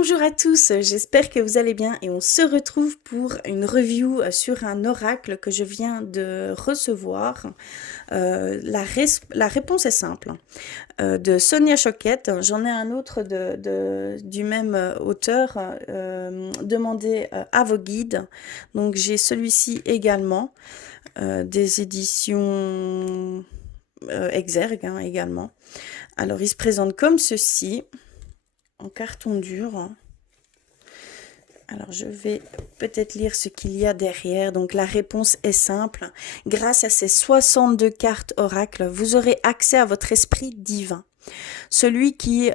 Bonjour à tous, j'espère que vous allez bien et on se retrouve pour une review sur un oracle que je viens de recevoir. La réponse est simple, de Sonia Choquette. J'en ai un autre du même auteur, demandez à vos guides. Donc j'ai celui-ci également, des éditions Exergue également. Alors il se présente comme ceci, en carton dur. Alors, je vais peut-être lire ce qu'il y a derrière. Donc, la réponse est simple. Grâce à ces 62 cartes oracles, vous aurez accès à votre esprit divin. Celui qui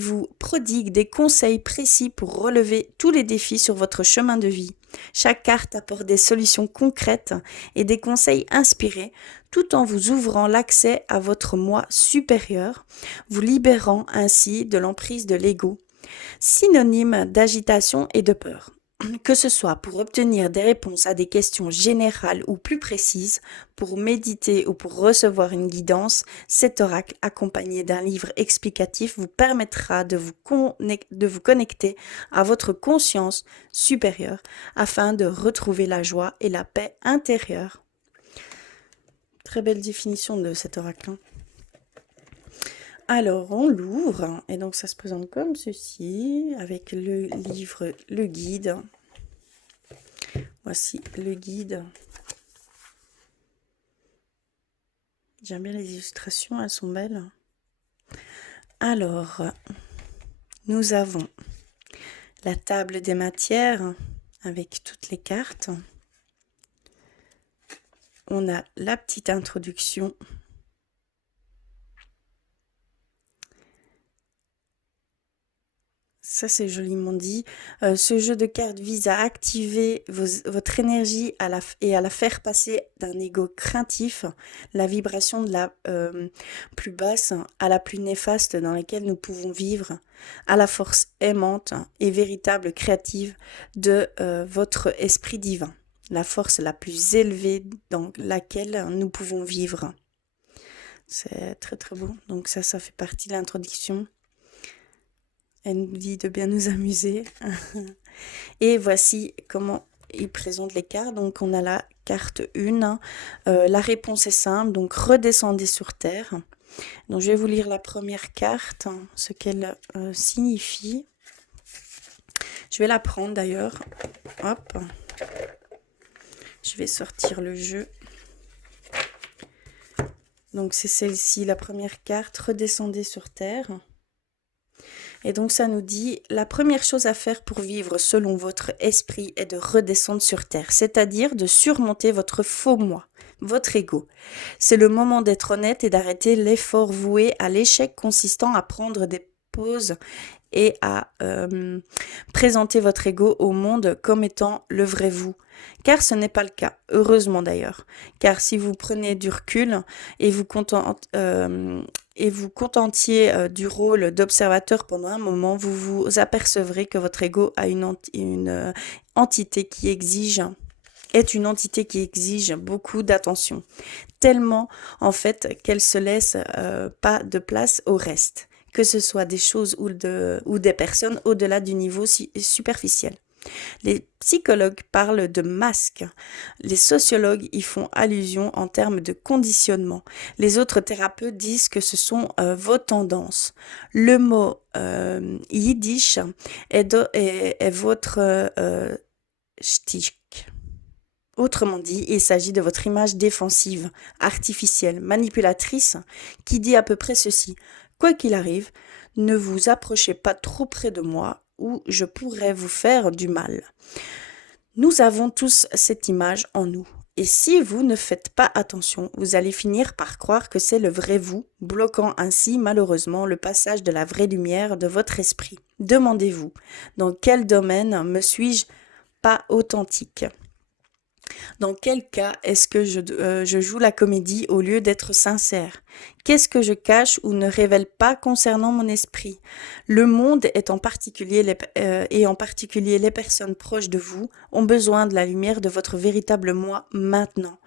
vous prodigue des conseils précis pour relever tous les défis sur votre chemin de vie. Chaque carte apporte des solutions concrètes et des conseils inspirés, tout en vous ouvrant l'accès à votre moi supérieur, vous libérant ainsi de l'emprise de l'ego, synonyme d'agitation et de peur. Que ce soit pour obtenir des réponses à des questions générales ou plus précises, pour méditer ou pour recevoir une guidance, cet oracle accompagné d'un livre explicatif vous permettra de vous connecter à votre conscience supérieure afin de retrouver la joie et la paix intérieure. Très belle définition de cet oracle. Alors, on l'ouvre, et donc ça se présente comme ceci, avec le livre, le guide. Voici le guide. J'aime bien les illustrations, elles sont belles. Alors, nous avons la table des matières, avec toutes les cartes. On a la petite introduction. Ça, c'est joliment dit. Ce jeu de cartes vise à activer votre énergie et à la faire passer d'un ego craintif, la vibration de la plus basse à la plus néfaste dans laquelle nous pouvons vivre, à la force aimante et véritable créative de votre esprit divin, la force la plus élevée dans laquelle nous pouvons vivre. C'est très très beau. Donc ça fait partie de l'introduction. Elle nous dit de bien nous amuser. Et voici comment il présente les cartes. Donc on a la carte 1. La réponse est simple. Donc redescendez sur Terre. Donc je vais vous lire la première carte, ce qu'elle signifie. Je vais la prendre d'ailleurs. Hop. Je vais sortir le jeu. Donc c'est celle-ci, la première carte. Redescendez sur Terre. Et donc ça nous dit, la première chose à faire pour vivre selon votre esprit est de redescendre sur Terre, c'est-à-dire de surmonter votre faux moi, votre ego. C'est le moment d'être honnête et d'arrêter l'effort voué à l'échec consistant à prendre des pauses et à présenter votre ego au monde comme étant le vrai vous. Car ce n'est pas le cas, heureusement d'ailleurs. Car si vous prenez du recul et vous contentiez du rôle d'observateur pendant un moment, vous vous apercevrez que votre ego a une entité qui exige beaucoup d'attention, tellement en fait qu'elle se laisse pas de place au reste, que ce soit des choses ou des personnes au-delà du niveau superficiel. Les psychologues parlent de masques, les sociologues y font allusion en termes de conditionnement. Les autres thérapeutes disent que ce sont vos tendances. Le mot yiddish est votre shtick. Autrement dit, il s'agit de votre image défensive, artificielle, manipulatrice, qui dit à peu près ceci. Quoi qu'il arrive, ne vous approchez pas trop près de moi ou je pourrais vous faire du mal. Nous avons tous cette image en nous. Et si vous ne faites pas attention, vous allez finir par croire que c'est le vrai vous, bloquant ainsi malheureusement le passage de la vraie lumière de votre esprit. Demandez-vous, dans quel domaine me suis-je pas authentique ? Dans quel cas est-ce que je joue la comédie au lieu d'être sincère? Qu'est-ce que je cache ou ne révèle pas concernant mon esprit? Le monde est en particulier et en particulier les personnes proches de vous ont besoin de la lumière de votre véritable moi maintenant.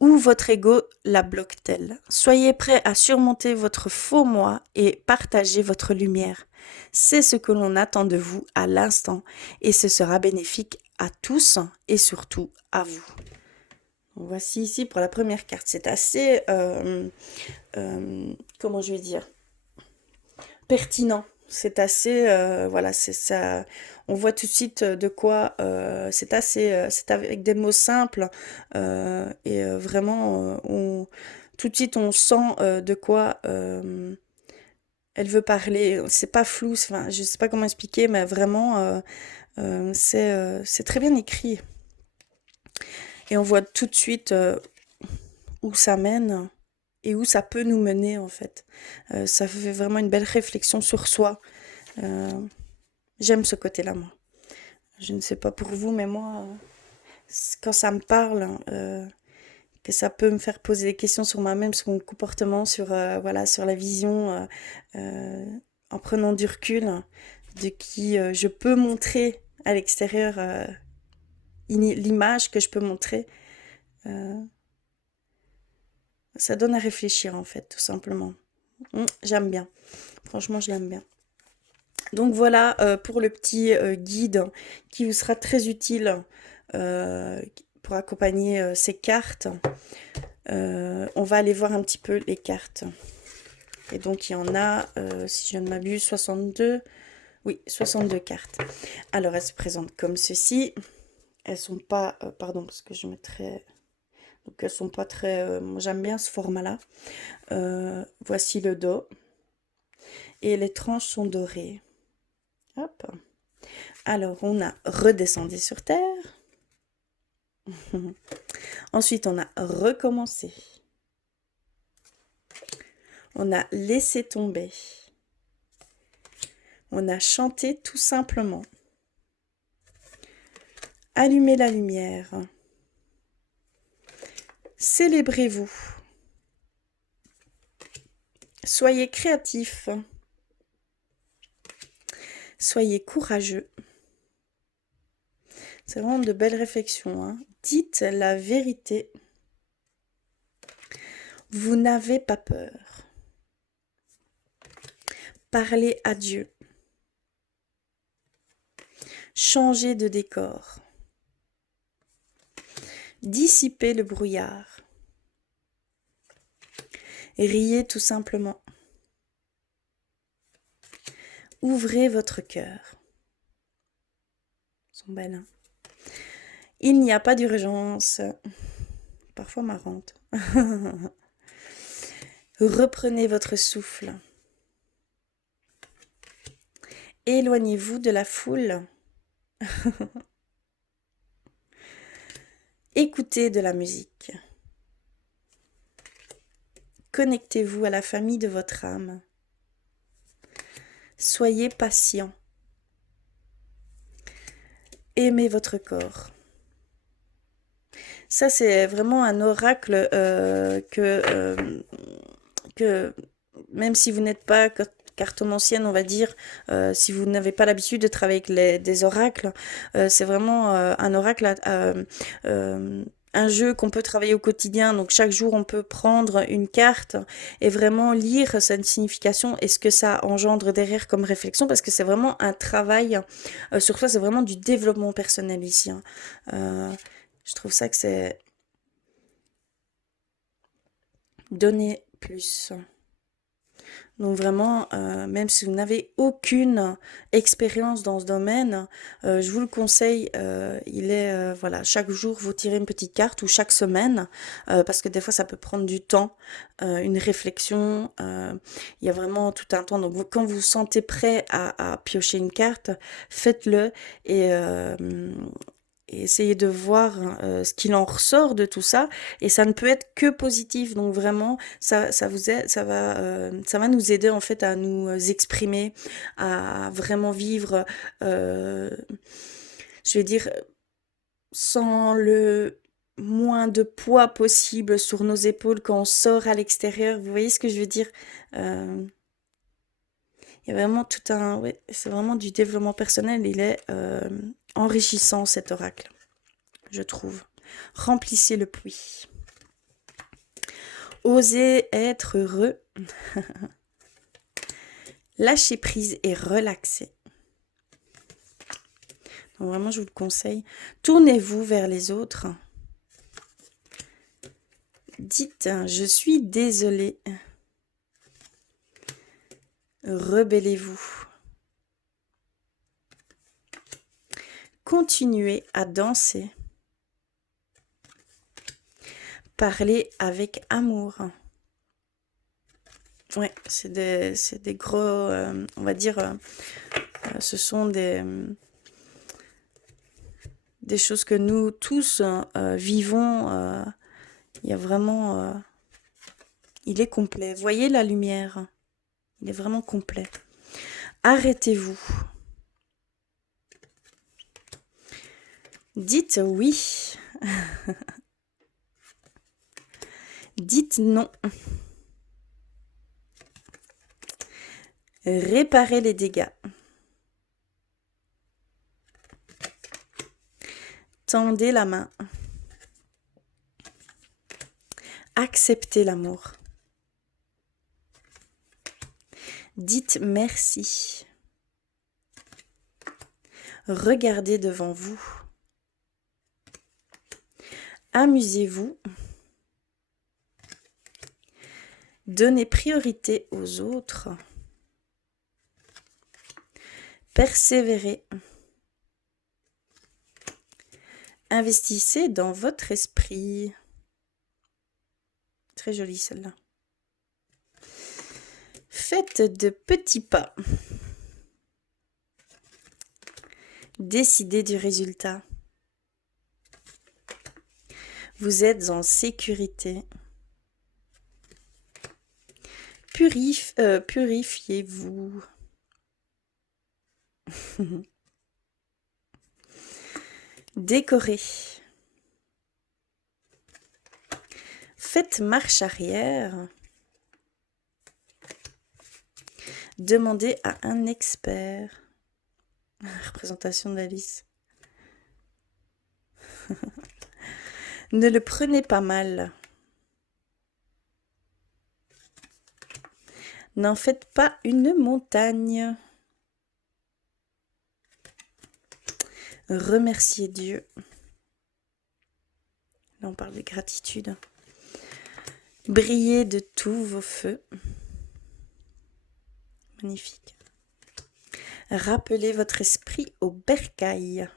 Où votre ego la bloque-t-elle? Soyez prêt à surmonter votre faux moi et partager votre lumière. C'est ce que l'on attend de vous à l'instant et ce sera bénéfique à tous et surtout à vous. Voici ici pour la première carte. C'est assez, comment je vais dire, pertinent. C'est assez, voilà, c'est ça. On voit tout de suite de quoi. C'est assez, c'est avec des mots simples et vraiment, tout de suite on sent de quoi elle veut parler. C'est pas flou. Enfin, je sais pas comment expliquer, mais vraiment, c'est très bien écrit. Et on voit tout de suite où ça mène et où ça peut nous mener en fait. Ça fait vraiment une belle réflexion sur soi. Euh, J'aime ce côté-là, moi. Je ne sais pas pour vous, mais moi, quand ça me parle, que ça peut me faire poser des questions sur moi-même, sur mon comportement, sur, voilà, sur la vision, euh, en prenant du recul, de qui je peux montrer à l'extérieur, l'image que je peux montrer. euh, Ça donne à réfléchir en fait, tout simplement. J'aime bien. Franchement, je l'aime bien. Donc voilà pour le petit guide qui vous sera très utile euh, pour accompagner ces cartes. On va aller voir un petit peu les cartes. Et donc il y en a, si je ne m'abuse, 62. Oui, 62 cartes. Alors elles se présentent comme ceci. Elles sont pas, pardon, parce que je mettrais. Donc elles sont pas très. Moi j'aime bien ce format-là. Voici le dos. Et les tranches sont dorées. Hop. Alors, on a redescendu sur Terre. Ensuite, on a recommencé. On a laissé tomber. On a chanté tout simplement. Allumez la lumière. Célébrez-vous. Soyez créatifs. Soyez courageux. C'est vraiment de belles réflexions, hein. Dites la vérité. Vous n'avez pas peur. Parlez à Dieu. Changez de décor. Dissipez le brouillard. Riez tout simplement. Ouvrez votre cœur. Elles sont belles, hein. Il n'y a pas d'urgence. Parfois marrante. Reprenez votre souffle. Éloignez-vous de la foule. Écoutez de la musique. Connectez-vous à la famille de votre âme. Soyez patient. Aimez votre corps. Ça, c'est vraiment un oracle que même si vous n'êtes pas cartomancienne, on va dire, si vous n'avez pas l'habitude de travailler avec des oracles, c'est vraiment un oracle, un jeu qu'on peut travailler au quotidien. Donc chaque jour, on peut prendre une carte et vraiment lire sa signification et ce que ça engendre derrière comme réflexion, parce que c'est vraiment un travail sur soi, c'est vraiment du développement personnel ici, hein. Je trouve ça que c'est donner plus. Donc vraiment, même si vous n'avez aucune expérience dans ce domaine, je vous le conseille. Il est, voilà, chaque jour, vous tirez une petite carte ou chaque semaine, parce que des fois, ça peut prendre du temps, une réflexion. Il y a vraiment tout un temps. Donc, quand vous vous sentez prêt à piocher une carte, faites-le et essayez de voir ce qu'il en ressort de tout ça. Et ça ne peut être que positif. Donc vraiment, ça vous aide, ça va nous aider en fait à nous exprimer, à vraiment vivre, je vais dire, sans le moins de poids possible sur nos épaules quand on sort à l'extérieur. Vous voyez ce que je veux dire? Euh, il y a vraiment tout un... Ouais, c'est vraiment du développement personnel. Il est enrichissant cet oracle, je trouve. Remplissez le puits. Osez être heureux. Lâchez prise et relaxez. Donc vraiment, je vous le conseille. Tournez-vous vers les autres. Dites, je suis désolée. Rebellez-vous. Continuez à danser. Parlez avec amour. Ouais, c'est des gros, on va dire, ce sont des choses que nous tous vivons. Il y a vraiment, il est complet. Voyez la lumière, il est vraiment complet. Arrêtez-vous. Dites oui. Dites non. Réparez les dégâts. Tendez la main. Acceptez l'amour. Dites merci. Regardez devant vous. Amusez-vous. Donnez priorité aux autres. Persévérez. Investissez dans votre esprit. Très jolie celle-là. Faites de petits pas. Décidez du résultat. Vous êtes en sécurité. Purifiez-vous. Décorez. Faites marche arrière. Demandez à un expert. Représentation d'Alice. Ne le prenez pas mal. N'en faites pas une montagne. Remerciez Dieu. Là, on parle de gratitude. Brillez de tous vos feux. Magnifique. Rappelez votre esprit au bercail.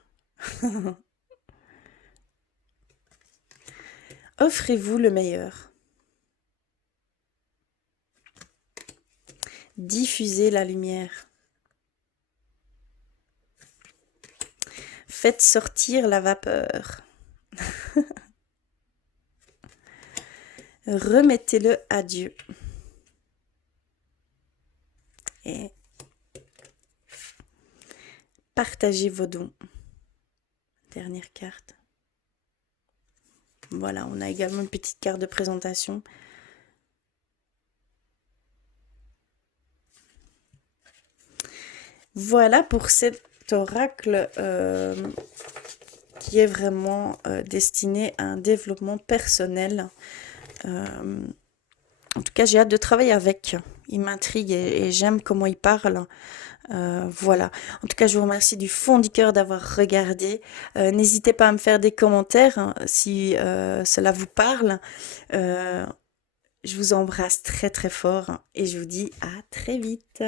Offrez-vous le meilleur. Diffusez la lumière. Faites sortir la vapeur. Remettez-le à Dieu. Et partagez vos dons. Dernière carte. Voilà, on a également une petite carte de présentation. Voilà pour cet oracle qui est vraiment destiné à un développement personnel. En tout cas, j'ai hâte de travailler avec. Il m'intrigue et j'aime comment il parle. Voilà. En tout cas, je vous remercie du fond du cœur d'avoir regardé. N'hésitez pas à me faire des commentaires hein, si cela vous parle. Je vous embrasse très très fort et je vous dis à très vite.